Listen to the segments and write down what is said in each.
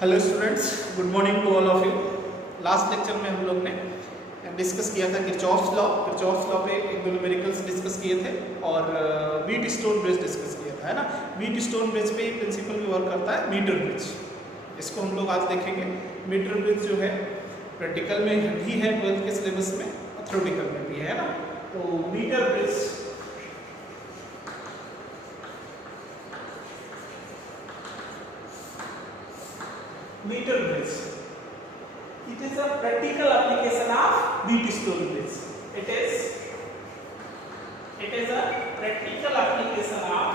Hello students, good morning to all of you. Last lecture में हम लोग ने डिस्कस किया था किरचॉफ्स लॉ पे एक दो न्यूमेरिकल्स डिस्कस किए थे और व्हीट स्टोन ब्रिज डिस्कस किया था, है ना। व्हीट स्टोन ब्रिज पे प्रिंसिपल भी वर्क करता है मीटर ब्रिज। इसको हम लोग आज देखेंगे। मीटर ब्रिज जो है प्रैक्टिकल में भी है 12th के सिलेबस में और थ्योरेटिकल में भी है ना। तो meter bridge it is a practical application of wheat stone bridge. It is a practical application of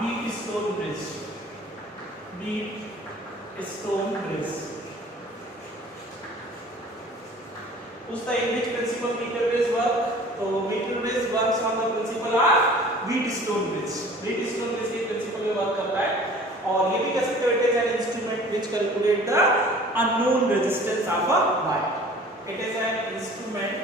wheat stone bridge. What's the English principle meter bridge work? तो meter bridge works on the principle of wheat stone bridge. wheat stone bridge के principle में work करता है और ये भी कह सकते हो it is an instrument which calculate the unknown resistance of a wire. It is an instrument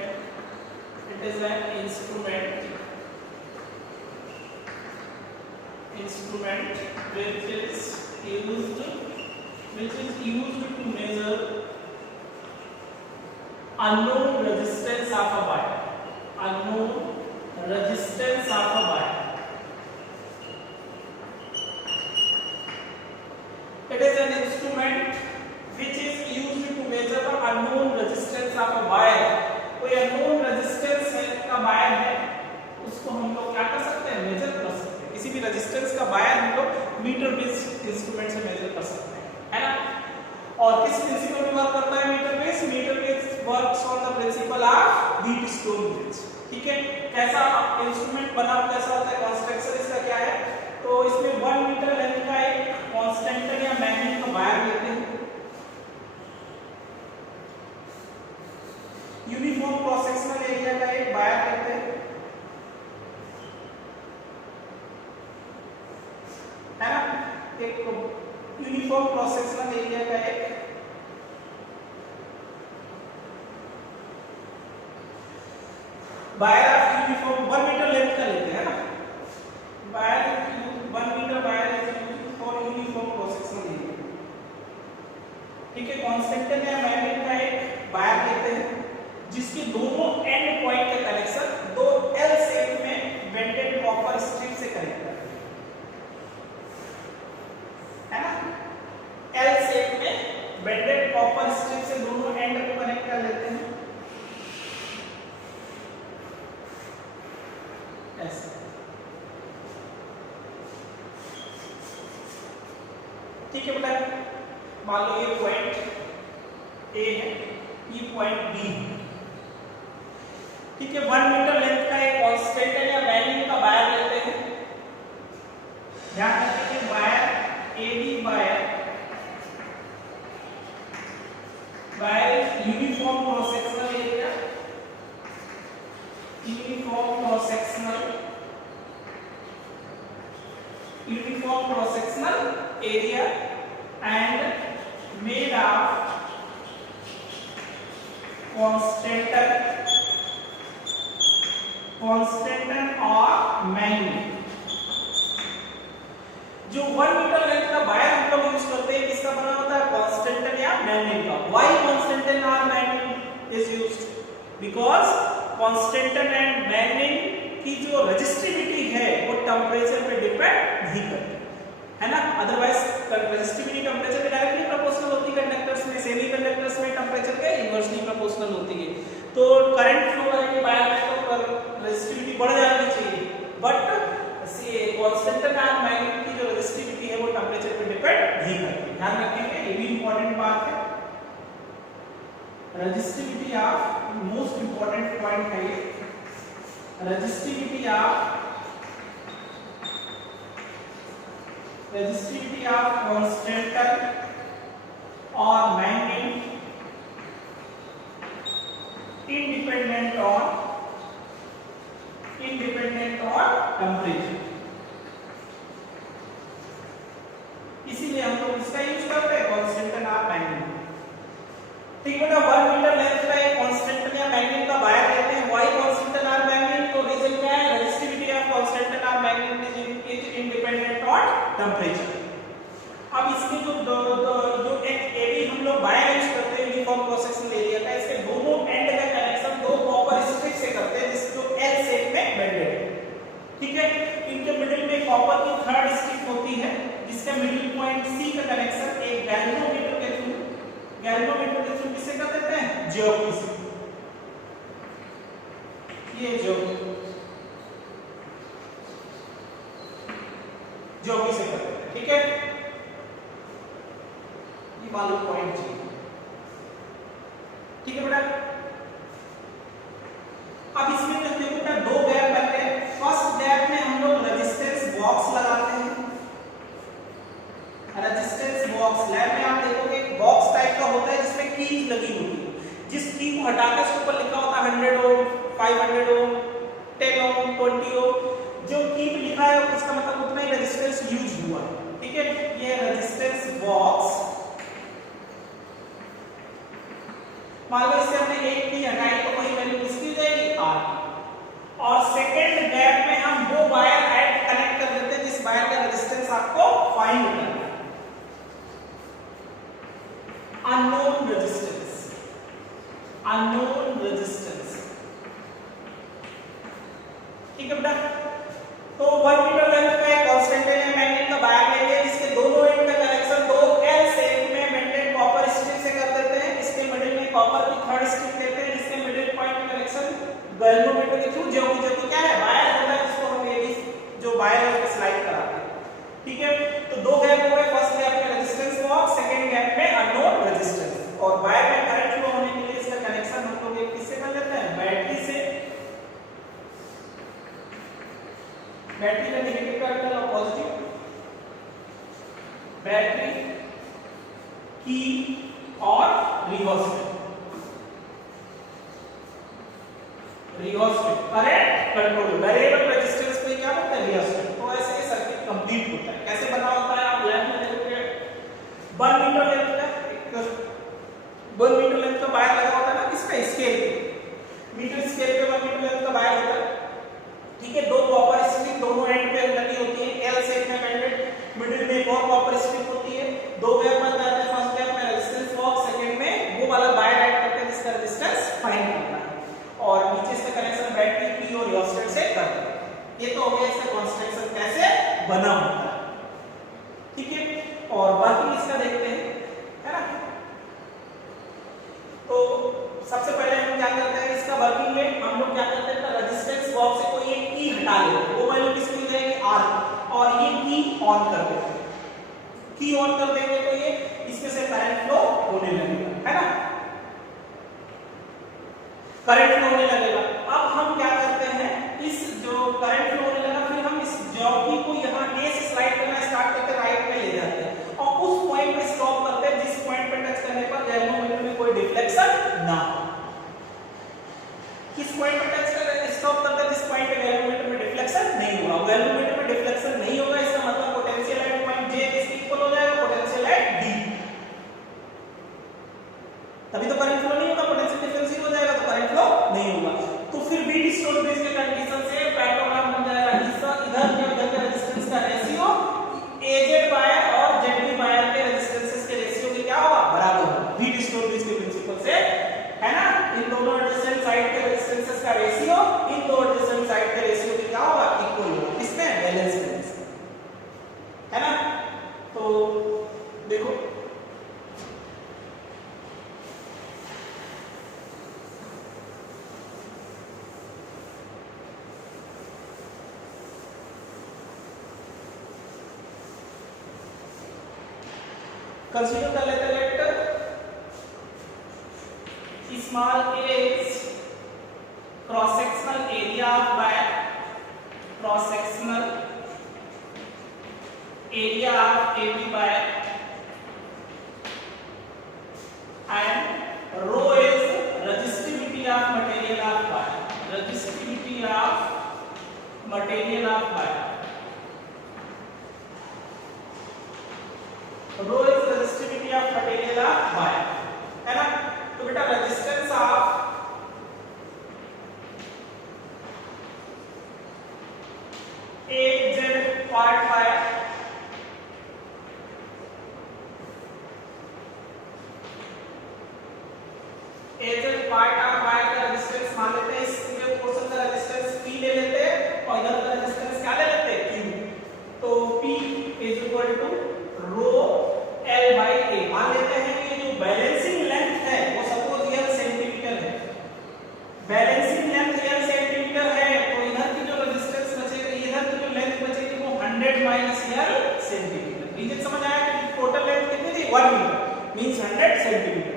which is used to measure unknown resistance of a wire. It is an instrument which is used to measure the unknown resistance of a wire. कोई unknown resistance का wire है, उसको हम लोग क्या कर सकते हैं, मेजर कर सकते हैं। किसी भी रेजिस्टेंस का वायर हम लोग मीटर बेस्ड इंस्ट्रूमेंट से मेजर कर सकते हैं, है ना। और किस प्रिंसिपल में वर्क करता है meter base works on the principle of Wheatstone bridge. ठीक है, कैसा इंस्ट्रूमेंट बना, कैसा होता है, कंस्ट्रक्शन इसका क्या है। तो इसमें 1 मीटर लेंथ का एक कांस्टेंट या मैग्नेट का वायर लेते हैं, यूनिफॉर्म क्रॉस सेक्शनल एरिया का एक वायर लेते हैं, है ना। एक यूनिफॉर्म क्रॉस सेक्शनल एरिया का एक wire of uniform 1 meter length का लेते हैं ना। Wire 1 meter wire is used for uniform cross sectional area. ठीक है, कांस्टेंट या मैग्नेट का एक वायर लेते हैं जिसके दोनों एंड पॉइंट का कनेक्शन दो एल शेप में बेंडेड कॉपर स्ट्रिप से कनेक्ट करते हैं, है ना। एल शेप में बेंडेड कॉपर स्ट्रिप से दोनों एंड को कनेक्ट कर लेते हैं ऐसे। ठीक है बेटा, मान लो ये पॉइंट ए है, ये पॉइंट बी है। ठीक है, 1 मीटर लेंथ का एक कांस्टेंट या मैग्नेट का वायर लेते हैं। ध्यान रखिए कि wire AB wire uniform cross sectional area, uniform cross sectional area and made of constant or magnet। जो 1 मीटर लेंथ का वायर हम लोग यूज करते हैं किसका बना होता है, कांस्टेंट या मैग्नेट का। व्हाई कांस्टेंट और magnet is used, because constant and magnet की जो रेजिस्टिविटी है वो टेंपरेचर पे डिपेंड नहीं करती, है ना। अदरवाइज रेजिस्टिविटी टेंपरेचर के डायरेक्टली प्रोपोर्शनल होती है कंडक्टर्स में, सेमी कंडक्टर्स में टेंपरेचर के इनवर्सली प्रोपोर्शनल होती है। तो करंट फ्लो है वायर में तो रेजिस्टिविटी बढ़ जानी चाहिए, बट से कांस्टेंट और मैग्नेट की जो रेजिस्टिविटी है वो टेंपरेचर पे डिपेंड नहीं करती। ध्यान रखेंगे, ये भी इंपॉर्टेंट बात है। Resistivity of most important point है ये, रेजिस्टिविटी ऑफ कांस्टेंट और मैग्नेट independent on temperature। इसीलिए हम लोग इसका यूज करते हैं कांस्टेंट और मैग्नेट। ठीक बेटा, 1 मीटर लेंथ का एक कांस्टेंट या मैग्नेट का वायर लेते हैं। व्हाई कांस्टेंट और मैग्नेट, तो रीजन क्या है, रेजिस्टिविटी ऑफ टेम्परेचर। अब इसमें जो एक एडी हम लोग वायर यूज करते हैं यूनिफॉर्म क्रॉस सेक्शनल एरिया का, इसके दोनों एंड का कनेक्शन दो कॉपर स्ट्रिप से करते हैं जिसको एल शेप में बेंडेड है, ठीक है। इनके मिडिल में कॉपर की थर्ड स्ट्रिप होती है जिसका मिडिल पॉइंट सी का कनेक्शन एक गैल्वेनोमीटर के थ्रू किससे कर देते हैं, ज्योमेट्री से, ये ज्योमेट्री से कर देते हैं, ठीक है। ये वाला पॉइंट जी, ठीक है बेटा। अब इसमें जो देखो बेटा दो गैप बनते हैं। फर्स्ट गैप में हम लोग रेजिस्टेंस बॉक्स लगाते हैं, रेजिस्टेंस बॉक्स। लैब में आप देखोगे बॉक्स टाइप का होता है जिसमें कीज लगी होती है, जिस की को हटाकर उसके ऊपर लिखा होता है 100 ओम, 500 ओम, 10 ओम, 20 ओम। जो की लिखा है उसका मतलब उतना ही रेजिस्टेंस यूज हुआ है, ठीक है। ये रेजिस्टेंस बॉक्स, मान लो इससे हमने एक की हटाई तो कोई वैल्यू किसकी हो जाएगी, आर। और सेकंड गैप में हम वो वायर ऐड कनेक्ट कर देते हैं जिस वायर का रेजिस्टेंस आपको फाइंड करना है, अननोन रेजिस्टेंस, ठीक है बेटा। तो 1 मीटर लेंथ का एक कांस्टेंट है मैग्नेट का वायर लेंगे जिसके दोनों एंड का कनेक्शन दो एल शेप में मेंटेन कॉपर स्ट्रिप से कर देते हैं। इसके मिडिल में कॉपर की थर्ड स्ट्रिप लेते हैं जिसके मिडिल पॉइंट का कनेक्शन गैल्वेनोमीटर के थ्रू, जो कि क्या है, वायर होता है जिसको हम एडी जो वायर है उसको स्लाइड कराते हैं, ठीक है। तो दो गैप हो गए, फर्स्ट गैप में रेजिस्टेंस बॉक्स, सेकंड गैप में अननोन रेजिस्टेंस। और वायर में करंट फ्लो होने के लिए इसका कनेक्शन हम लोग एक किससे कर लेते हैं, बैटरी से। बैटरी का नेगेटिव टर्मिनल और पॉजिटिव, बैटरी की और reverse current control, variable resistance पे क्या होता है, रिवर्स। तो ऐसे ये सर्किट कंप्लीट होता है। कैसे बना होता है आप लैब में देखोगे, 1 मीटर लेंथ का एक 1 मीटर लेंथ का वायर लगा होता है ना, किसका स्केल पे, मीटर स्केल पे 1 मीटर लेंथ का वायर होता है, ठीक है। दो कॉपर स्ट्रिप दोनों एंड पे लगी होती है एल शेप में बेंडेड, मिडिल में एक और कॉपर स्ट्रिप होती है। दो गैप बन जाते हैं, फर्स्ट गैप में रेजिस्टेंस बॉक्स, सेकंड में वो वाला वायर ऐड करके जिसका रेजिस्टेंस फाइंड करना है, और नीचे इसका कनेक्शन बैटरी की और रियोस्टेट से करते हैं। ये तो हो गया इसका कंस्ट्रक्शन कैसे बना होता है, ठीक है। और बाकी इसका देखते हैं, है ना। तो सबसे पहले हम क्या करते हैं, इसका वर्किंग में हम लोग क्या करते हैं, रेजिस्टेंस बॉक्स से कोई एक की हटा लेते हैं, वो वैल्यू किसकी हो जाएगी, आर, और ये की ऑन कर देते हैं। की ऑन कर देंगे तो ये इसमें से करंट फ्लो होने लगेगा, है ना, करंट फ्लो होने लगेगा। अब हम क्या करते हैं, इस जो करंट फ्लो होने लगा फिर हम इस जॉकी को यहाँ ए से स्लाइड करना स्टार्ट करके राइट में ले जाते हैं और उस पॉइंट पे स्टॉप करते हैं जिस पॉइंट पे टच करने पर गैल्वेनोमीटर में कोई डिफ्लेक्शन ना हो। किस पॉइंट पे टच कर स्टॉप करते हैं जिस पॉइंट पे गैल्वेनोमीटर में डिफ्लेक्शन नहीं होगा। गैल्वेनोमीटर में डिफ्लेक्शन नहीं होगा इसका मतलब पोटेंशियल एट पॉइंट जे किसके इक्वल हो जाएगा, पोटेंशियल एट डी, तभी तो करंट फ्लो नहीं होगा, पोटेंशियल डिफरेंस हो जाएगा तो करंट फ्लो नहीं होगा। तो फिर बीट स्टोरेज के कंडीशन से पैराग्राफ बन जाएगा, इसका इधर के उधर के रेजिस्टेंस का रेशियो एजेड वायर और जेडबी वायर के रेजिस्टेंसेस के रेशियो के क्या होगा, बराबर होगा। बीट स्टोरेज के प्रिंसिपल से, है ना, इन दोनों एडजेसेंट साइड के रेजिस्टेंसेस का रेशियो इन दो एडजेसेंट साइड के रेशियो के क्या होगा, इक्वल होगा। किसमें, बैलेंस में, है ना। तो देखो कंसीडर कर लेते हैं small a is cross sectional area of wire, cross sectional area of AB wire, and rho is resistivity of material of wire, resistivity of material of wire, rho is resistivity of material of wire, है ना। तो बेटा resistance of एक Z part wire समझ आया कि total length कितनी थी 1 मीटर मींस 100 सेंटीमीटर।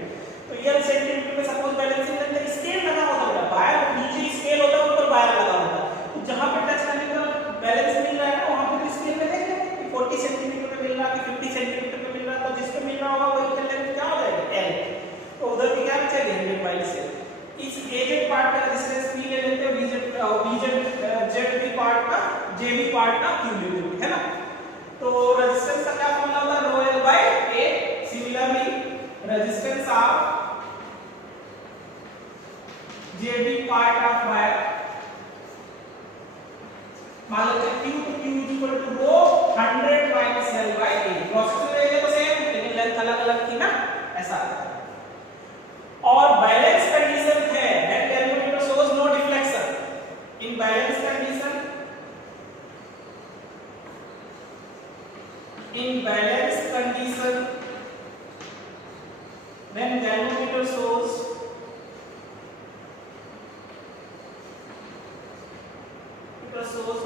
तो ये सेंटीमीटर में सपोज बैलेंसिंग लेंथ स्केल लगा होता है, वायर नीचे स्केल होता है, ऊपर वायर लगा होता है, तो जहां पे टच करने पर बैलेंस मिल रहा है ना वहां पे तो स्केल में देख लेंगे कि 40 सेंटीमीटर पे मिल रहा है कि 50 सेंटीमीटर पे मिल रहा है, तो जिस पे मिल रहा होगा वही का लेंथ क्या हो जाएगा L। तो उधर की क्या चाहिए 100 बाई से। इस AZ पार्ट का रेजिस्टेंस P ले लेते हैं, ZB पार्ट का JB पार्ट का Q ले लेते हैं, है ना। तो रेजिस्टेंस का क्या फॉर्मूला होता है rho L by A। Similarly resistance of JB part of wire मान लेते हैं Q, तो Q equal to rho 100 minus L by A। Process में ये तो सेम लेकिन लेंथ अलग-अलग थी ना, ऐसा। और बैलेंस कंडीशन है when galvanometer shows no deflection. In balance condition when galvanometer shows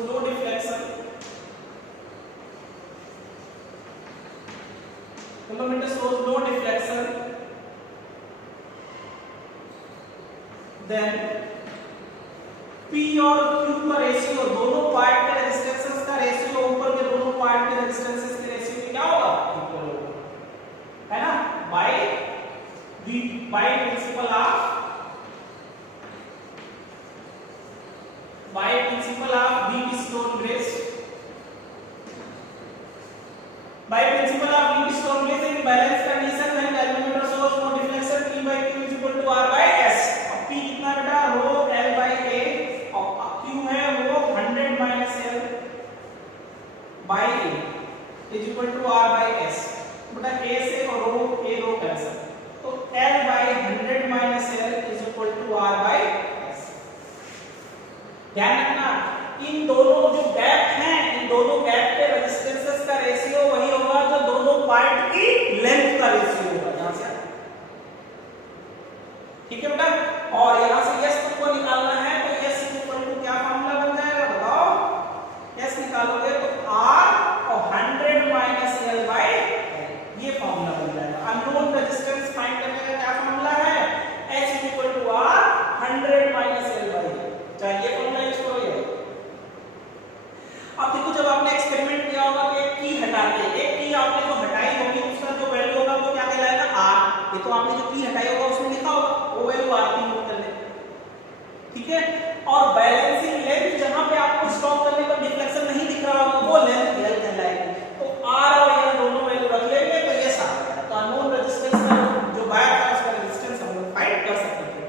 no deflection, galvanometer shows no deflection, then P और Q का रेशियो दोनों पार्ट के रेजिस्टेंसेस का रेशियो ऊपर के दोनों पार्ट के रेजिस्टेंसेस के रेशियो क्या होगा इक्वल होगा, है ना, by principle of Wheatstone bridge। By principle of Wheatstone bridge in balance condition when galvanometer shows no deflection P by Q is equal to R by S। अब P कितना बेटा rho L by A और Q है rho 100 minus L by A is equal to R by S। बेटा A से rho cancel, तो L by 100 minus L is equal to R by S। ध्यान रखना इन दोनों जो गैप हैं, इन दोनों गैप के रेजिस्टेंसेस का रेशियो वही होगा जो दोनों पार्ट की लेंथ का रेशियो होगा, यहां से। ठीक है बेटा, और यहां से यस तुमको निकालना है, तो यस इक्वल टू क्या फॉर्मूला बन जाएगा बताओ। यस निकालोगे तो R और 100 माइनस L बाय ये फॉर्मूला बन जाएगा। अननोन रेजिस्टेंस फाइंड करने का क्या फॉर्मूला है H equal to R 100 minus L by. चाहिए फॉर्मूला यूज करो ये। अब देखो जब आपने एक्सपेरिमेंट किया होगा कि एक की हटाते, एक की आपने जो हटाई होगी उसका जो वैल्यू होगा वो क्या कहलाएगा R। ये तो आपने जो की हटाई होगा उसमें लिखा होगा वो वैल्यू R की नोट कर ले, ठीक है। और बैलेंसिंग लेंथ जहां पे आपको स्टॉप करने पर डिफ्लेक्शन नहीं दिख रहा होगा वो लेंथ L कहलाएगी। तो R और L दोनों वैल्यू रख लेंगे तो ये सारा आएगा। तो अननोन रेजिस्टेंस का जो वायर का उसका रेजिस्टेंस हम लोग फाइंड कर सकते हैं,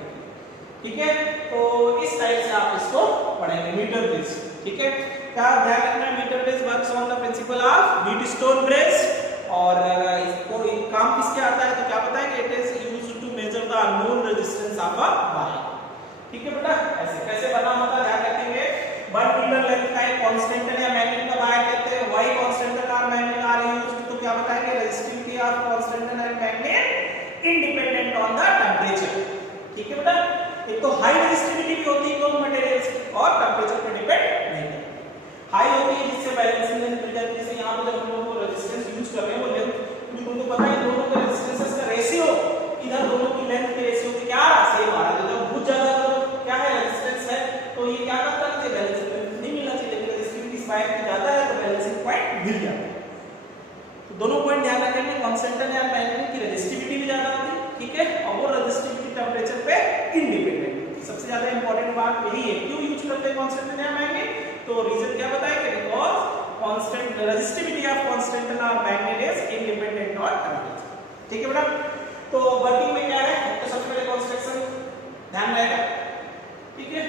ठीक है। तो इस टाइप से आप इसको पढ़ेंगे मीटर ब्रिज, ठीक है। क्या ध्यान रखना है meter bridge works on the principle of Wheatstone bridge। और इसको काम किसके आता है तो क्या पता है कि it is used to measure the unknown resistance of a wire, ठीक है बेटा। ऐसे कैसे बना होता है ध्यान रखेंगे। 1 मीटर लेंथ का एक कांस्टेंट या मैग्नेट का वायर लेते हैं, वही कांस्टेंट और मैग्नेट आर यूज्ड, तो क्या बताएंगे resistivity of constant and magnet independent on the temperature, ठीक है बेटा। एक तो हाई रेजिस्टिविटी भी होती है दोनों मटेरियल्स की और टेंपरेचर पे डिपेंड नहीं है। हाई होती है जिससे बैलेंसिंग लेंथ मिल जाती है, जैसे यहां पे जब हम लोग रेजिस्टेंस यूज कर रहे हैं वो लेंथ तुमको पता है दोनों के रेजिस्टेंसेस का रेशियो इधर दोनों की लेंथ के रेशियो से क्या सेम आ रहा है। जब बहुत ज्यादा क्या है रेजिस्टेंस है तो ये क्या करता है कि बैलेंसिंग लेंथ नहीं मिलना चाहिए, लेकिन रेजिस्टिविटी इस वायर में ज्यादा है तो बैलेंसिंग पॉइंट मिल जाता है। तो दोनों पॉइंट ध्यान रखेंगे, कांस्टेंट या मैग्नेट की रेजिस्टिविटी भी ज्यादा होती है, ठीक है, और वो रेजिस्टिविटी टेंपरेचर पे इंडिपेंडेंट होती है। सबसे ज्यादा इंपॉर्टेंट बात यही है। क्यों यूज करते हैं कांस्टेंट या मैग्नेट, तो रीजन क्या बताएंगे because constant resistivity of constant और magnet is independent on temperature, ठीक है बेटा। तो वर्किंग में क्या है तो सबसे पहले कंस्ट्रक्शन ध्यान रहेगा, ठीक है।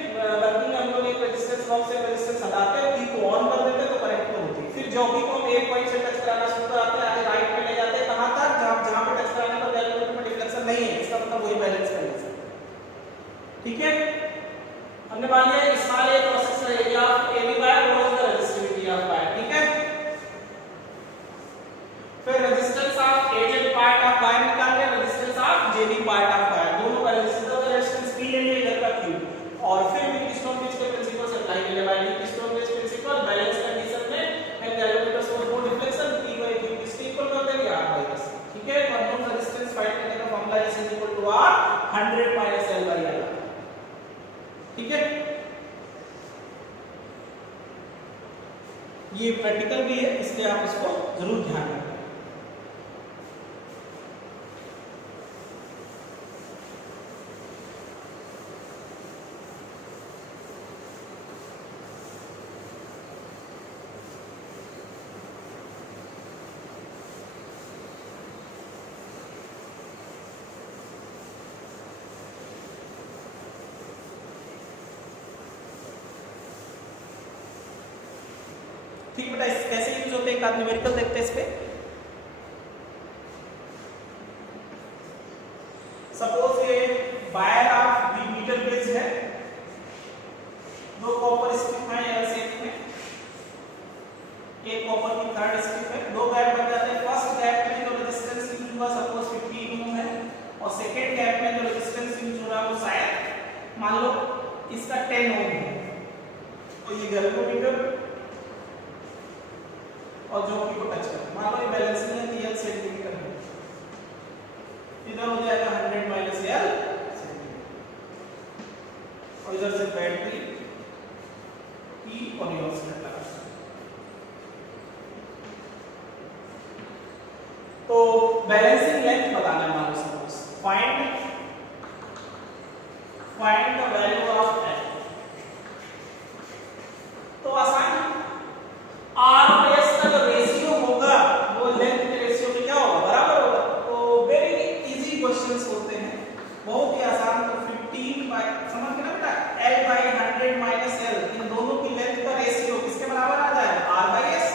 वर्किंग में हम लोग एक रेजिस्टेंस बॉक्स से रेजिस्टेंस हटाते हैं, पी को ऑन कर देते हैं तो करंट फ्लो होती है। फिर जॉकी को हम एक पॉइंट से टच कराना शुरू करते हैं, आगे राइट पे ले जाते हैं, कहां तक जहां पे टच कराने पर गैल्वेनोमीटर में डिफ्लेक्शन नहीं है, इसका मतलब वही बैलेंस कंडीशन, ठीक है। हमने मान लिया small a cross sectional area of AB wire rho is the resistivity of wire, ठीक है। फिर resistance of AZ part of wire निकाल लिया, resistance of JB part of wire, दोनों का रेजिस्टेंस P ले लिया, इधर का Q। और फिर Wheatstone bridge के प्रिंसिपल से अप्लाई कर लिया by Wheatstone bridge principle balance condition में when galvanometer shows no deflection P by Q is equal ठीक है, ये प्रैक्टिकल भी है इसलिए आप इसको जरूर ध्यान रखें। ठीक बेटा, इस कैसे यूज होते हैं एक आध न्यूमेरिकल देखते हैं इस पे। सपोज ये wire of the meter gauge है, दो कॉपर स्ट्रिप है एल शेप में, एक कॉपर की थर्ड स्ट्रिप है, दो गैप बन जाते हैं। फर्स्ट गैप में जो रेजिस्टेंस यूज हुआ सपोज 15 ओम है और सेकंड गैप में जो रेजिस्टेंस यूज हो रहा है वो शायद मान लो इसका 10 ओम है। तो ये गैल्वेनोमीटर और जो की को टच कर, मान लो ये बैलेंसिंग है एल सेंटीमीटर है, इधर हो जाएगा 100 माइनस एल सेंटीमीटर और इधर से बैटरी ई और ये ऑसिलेटर लगा। तो बैलेंसिंग लेंथ बताना है, मान लो suppose find the value of L. तो आसान आर और एस का जो रेशियो होगा वो लेंथ के रेशियो में क्या होगा, बराबर होगा। तो वेरी इजी क्वेश्चंस होते हैं, बहुत ही आसान। तो 15 बाय समझ गए ना बेटा, L बाय 100 माइनस L, इन दोनों की लेंथ का रेशियो किसके बराबर आ जाएगा, R बाय S।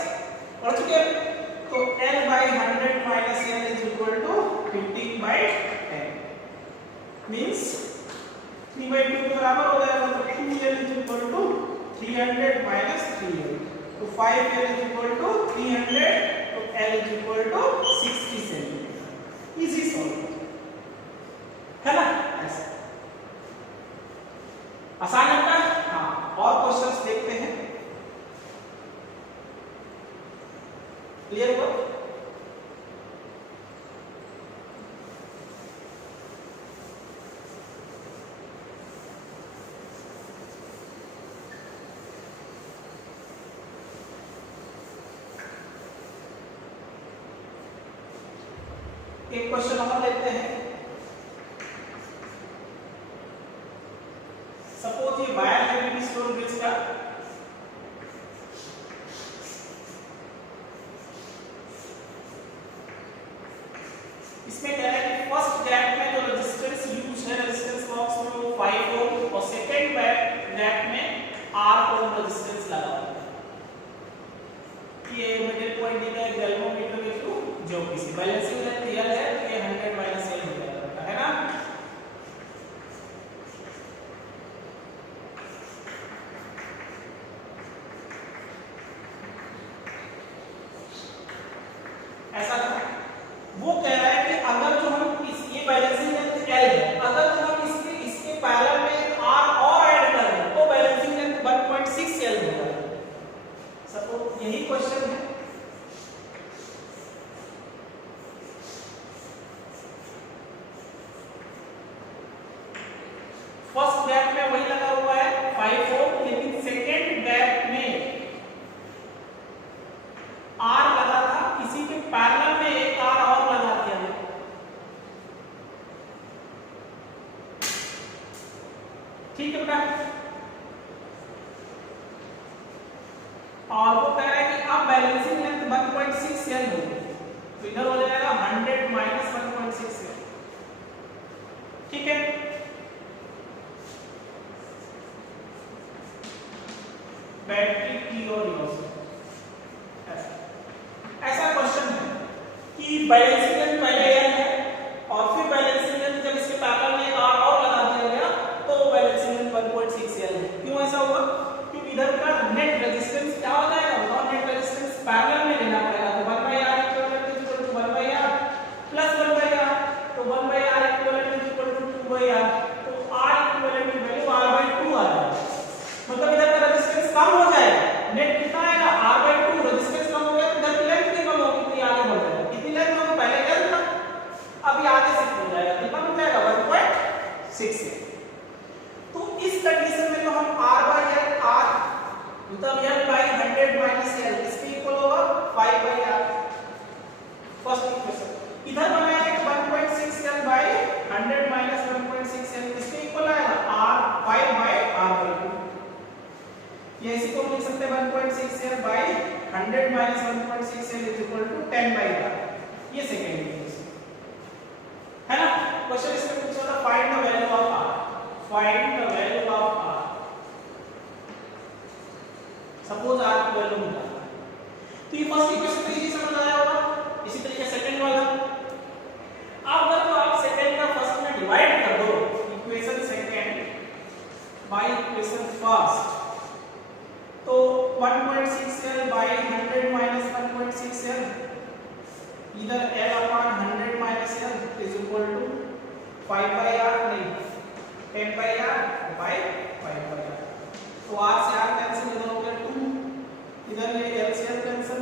पढ़ चुके हैं। तो L by 100 minus L is equal to 15 by 10 means 3 by 2 के बराबर हो जाएगा। तो 2L is equal to 300 minus 3L, तो 5L is equal to 300, तो L is equal to 60 centimetre. Easy solve है ना, ऐसा आसान है ना। हाँ, और क्वेश्चंस देखते हैं, क्लियर हुआ। एक क्वेश्चन और लेते हैं। सपोज ये वायर है बीबी स्टोन ब्रिज का, इसमें क्या है कि फर्स्ट गैप में जो रेजिस्टेंस यूज है रेजिस्टेंस बॉक्स में वो 5 ओम और सेकंड गैप में 8 ओम रेजिस्टेंस लगा हुआ है। ये मिडिल पॉइंट दिया है गैल्वेनोमीटर के थ्रू, जो किसी बैलेंसिंग लेंथ L है, तो ये 100 माइनस L हो जाएगा, है ना। ऐसा था, वो कह रहा है कि अगर जो हम ये बैलेंसिंग लेंथ L है, अगर जो हम इसके पैरेलल में R और ऐड करें तो बैलेंसिंग लेंथ 1.6 L हो जाएगा। सपोज यही क्वेश्चन है। फर्स्ट गैप में वही लगा हुआ है 5 ओम, लेकिन सेकंड गैप में R लगा था, इसी के पैरेलल में एक R और लगा दिया है। ठीक है बेटा, और वो कह रहा है कि अब बैलेंसिंग लेंथ 1.6 L होगी, तो इधर हो जाएगा 100 माइनस 1.6 L। ठीक है, बैटरी की और यूज ऐसा क्वेश्चन है कि बैलेंसिंग लेंथ पहले L है और फिर बैलेंसिंग लेंथ जब इसके पैरेलल में R और लगा दिया गया तो बैलेंसिंग लेंथ 1.6 L है। क्यों ऐसा हुआ, क्योंकि इधर का नेट रेजिस्टेंस क्या हो जाएगा, बताओ, नेट रेजिस्टेंस पैरेलल में लेना पड़ेगा। तो 1/R equivalent is equal to 1/R plus 1/R, तो 1/R equivalent is equal to 2/R, तो R इक्विवेलेंट की वैल्यू R/2 आ जाएगा। मतलब इधर का रेजिस्टेंस कम हो जाएगा, नेट कितना आएगा R/2, रेजिस्टेंस कम हो गया तो इधर की लेंथ भी कम होगी, तो आगे बढ़ जाएगा। कितनी लेंथ होगी, पहले L 100 minus 1.6L is equal to 10 by r, ये सेकेंड इक्वेशन है ना। क्वेश्चन इसमें पूछा था find the value of r, find the value of r। Suppose r की वैल्यू निकालना है, तो ये फर्स्ट इक्वेशन तो इजी समझ आया होगा। इसी तरीके सेकंड वाला, अब अगर तो आप सेकंड का फर्स्ट में डिवाइड कर दो, equation second by equation first, तो 1.6L by 100 minus 1.6L, इधर L upon 100 minus L is equal to 5 by R, नहीं 10 by R by 5 by R। तो R से R कैंसिल, इधर हो गया 2, इधर ये L से L कैंसिल,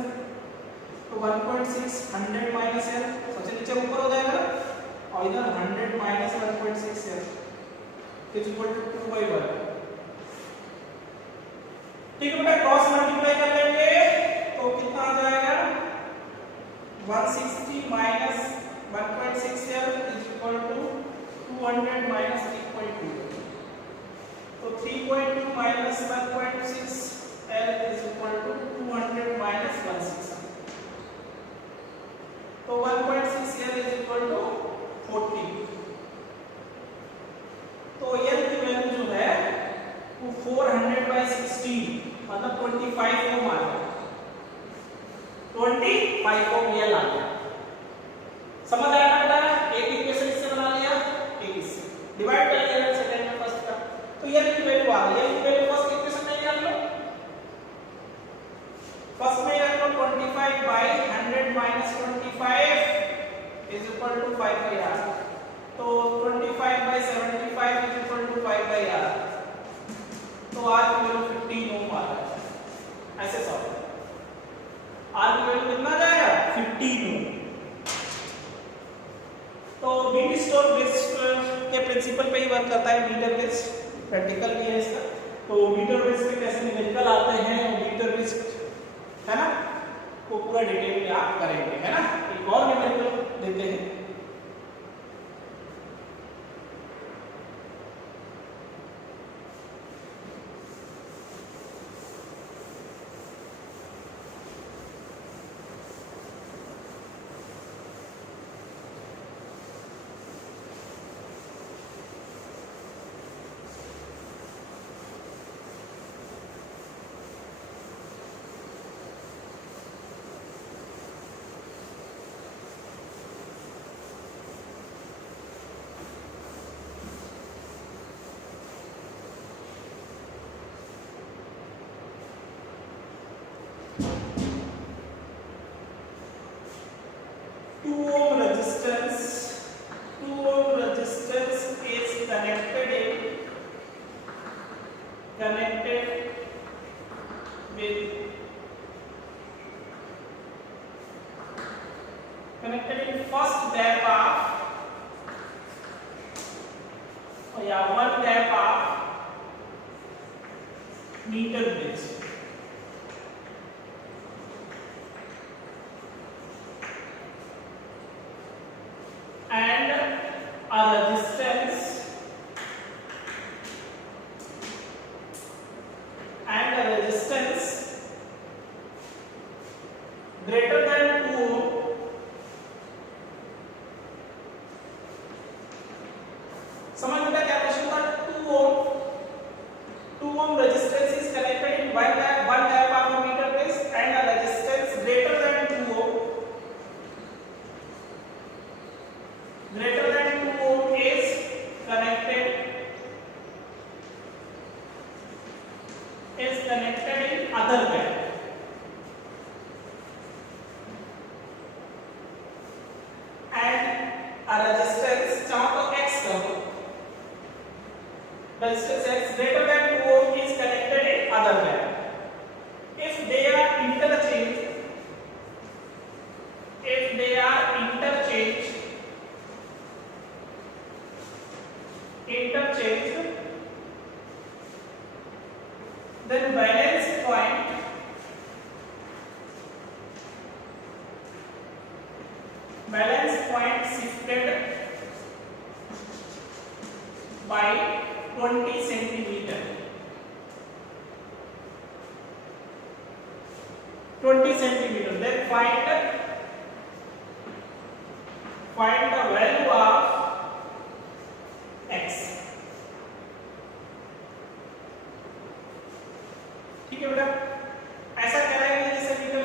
तो 1.6 100 minus L सबसे नीचे ऊपर हो जाएगा ना, और इधर 100 minus 1.6L is equal to 2 by 1। ठीक है बेटा, क्रॉस मल्टीप्लाई कर लेंगे तो कितना आ जाएगा, 160 minus 1.6L is equal to 200 minus 3.2, तो 3.2 minus 1.6L is equal to 200 minus 160, तो 1.6L is equal to 40, तो L की वैल्यू जो है वो 400 by 16 मतलब 25 ओम आ गया, 25 ओम ये आ गया। समझ आया ना बेटा, एक इक्वेशन इससे बना लिया, एक इससे डिवाइड कर लिया सेकंड में फर्स्ट का, तो ये की वैल्यू आ गई। ये वैल्यू फर्स्ट इक्वेशन में रख लो, फर्स्ट में रख लो 25 by 100 minus 25 is equal to 5 by r, तो 25 by 75 is equal to 5 by r, तो r की वैल्यू 15 ओम आ रहा है। ऐसे सॉल्व, r की वैल्यू कितना जाएगा, 15 ओम। तो बीट स्टोर बेस्ड के प्रिंसिपल पे ही वर्क करता है, मीटर बेस्ड प्रैक्टिकल भी है इसका। तो मीटर बेस्ड में कैसे न्यूमेरिकल आते हैं, मीटर बेस्ड है ना, वो पूरा डिटेल में आप करेंगे, है ना। एक और न्यूमेरिकल देते हैं, two ohm resistance is connected in first dap of one dap of meter base, and a resistance greater than 2 ohm, समझ में क्या क्वेश्चन था, 2 ohm resistance is connected in one dap of a meter base and a resistance greater than 2 ohm is connected in other band, and a resistance चाहो तो x करो, resistance x greater than 2 ohm is connected in other band. If they are interchanged, then valence point shifted by 20 cm, 20 cm, 20 centimeter. Then find the value of x. ठीक है बेटा, ऐसा कराएंगे जैसे metre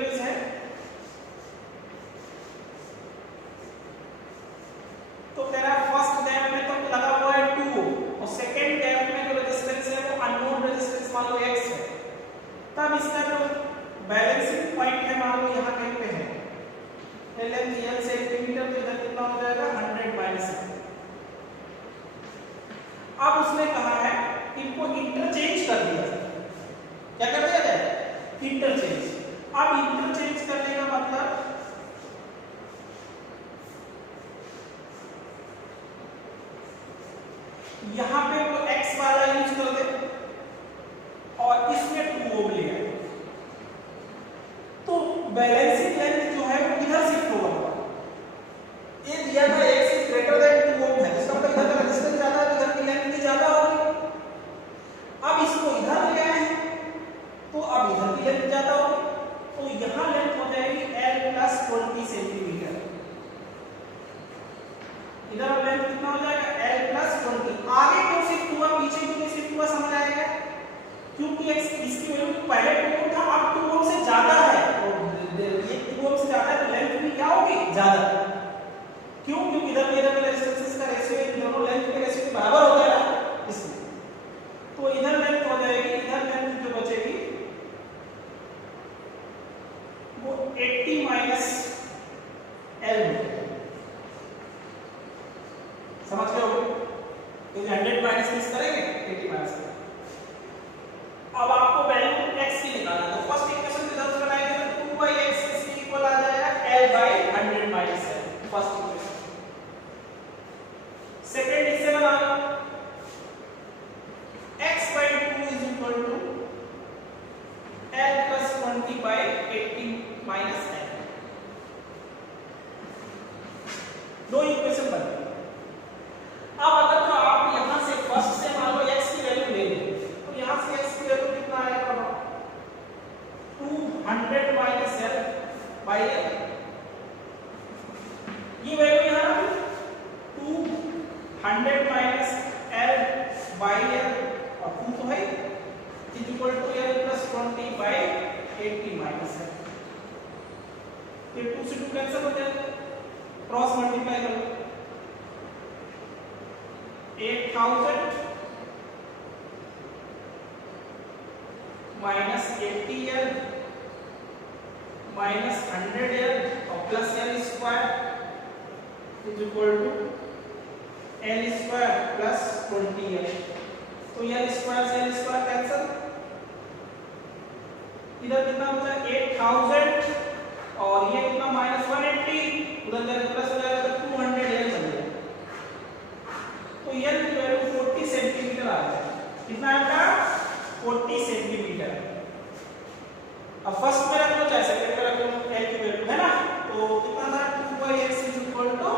base है। तो तेरा फर्स्ट डेप में तो लगा हुआ है 2 और सेकंड डेप में जो रेजिस्टेंस है वो अननोन रेजिस्टेंस मान लो x है। तब इसका जो बैलेंसिंग पॉइंट है मान लो यहाँ कहीं पे है, लेंथ l सेंटीमीटर, तो इधर कितना हो जाएगा 100 माइनस। अब उसने कहा है इनको इंटरचेंज कर दिया जाए। क्या कर दिया जाए? इंटरचेंज। अब इंटरचेंज करने का मतलब यहां पे वो x वाला यूज कर दे और इसमें 2 ओम ले आए, तो बैलेंसिंग लेंथ जो है वो इधर शिफ्ट होगा। ये दिया था x इज ग्रेटर देन 2 ओम है, इसका मतलब इधर का रेजिस्टेंस ज्यादा है, इधर की लेंथ भी ज्यादा होगी। अब इसको इधर ले आए हैं तो अब इधर की लेंथ ज्यादा होगी, तो यहां लेंथ हो जाएगी l प्लस 20 सेंटीमीटर। इधर लेंथ कितना हो जाएगा l प्लस 20। आगे क्यों शिफ्ट हुआ, पीछे क्यों शिफ्ट हुआ समझ आएगा, क्योंकि x इसकी वैल्यू पहले 2 ओम था, अब 2 ओम से ज्यादा है, और ये 2 ओम से ज्यादा है तो लेंथ भी क्या होगी ज्यादा। क्यों? क्योंकि इधर का रेजिस्टेंस का रेशियो इन दोनों लेंथ के रेशियो के बराबर होता है, इसलिए। तो इधर लेंथ हो जाएगी, इधर लेंथ जो बचेगी वो 80 माइनस l। समझ गए हो? तो 100 माइनस किस करेंगे 80 माइनस। अब आपको वैल्यू x की निकालना है, तो फर्स्ट इक्वेशन रिजल्ट बनाएंगे तो 2/x इसके इक्वल आ जाएगा l/100 minus l, first equation. Second इससे बना लो, x/2 is equal to l plus 20/80 minus l। दो इक्वेशन बन गई। अब अगर तो आप यहां से फर्स्ट से मान लो x की वैल्यू ले लें, तो यहां से x की वैल्यू कितना आएगा 200 माइनस l बाय l। ये वैल्यू यहां 200 माइनस l बाय l और 2 तो है is equal to l plus 20/80 minus l। ये 2 से 2 कैंसिल हो जाएगा, क्रॉस मल्टीप्लाई करो, 8000 माइनस 80l माइनस 100l और plus l square is equal to l square plus 20l। तो l स्क्वायर से l स्क्वायर कैंसिल, इधर कितना बचा 8000 और ये कितना माइनस 180, उधर जाकर प्लस हो जाएगा तो 200l बन जाएगा। तो l की वैल्यू 40 सेंटीमीटर आ जाएगा। कितना आएगा 40 सेंटीमीटर। अब फर्स्ट में रख लो चाहे सेकंड में रख लो, l की वैल्यू है ना, तो कितना था 2/x is equal to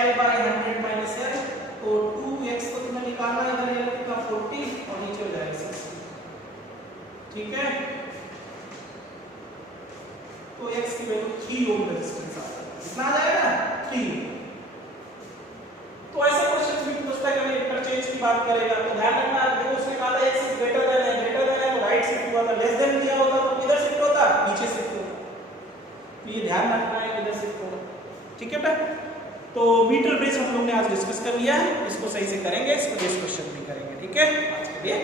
l/100 minus l। तो 2x को तुम्हें निकालना है, इधर l कितना 40 और नीचे हो जाएगा 60। ठीक है, तो x की वैल्यू 3 ओम रेजिस्टेंस आ जाएगा। कितना आ जाएगा 3। तो ऐसे क्वेश्चन भी पूछता है कि इंटरचेंज की बात करेगा, तो ध्यान रखना, देखो उसने कहा था x इज ग्रेटर देन है, तो राइट शिफ्ट हुआ था, लेस देन दिया होता तो किधर शिफ्ट होता, नीचे शिफ्ट होता। तो ये ध्यान रखना है किधर शिफ्ट होगा। ठीक है बेटा, तो मीटर ब्रिज हम लोग ने आज डिस्कस कर लिया है, इसको सही से करेंगे, इस पर क्वेश्चन भी करेंगे। ठीक है, आज के लिए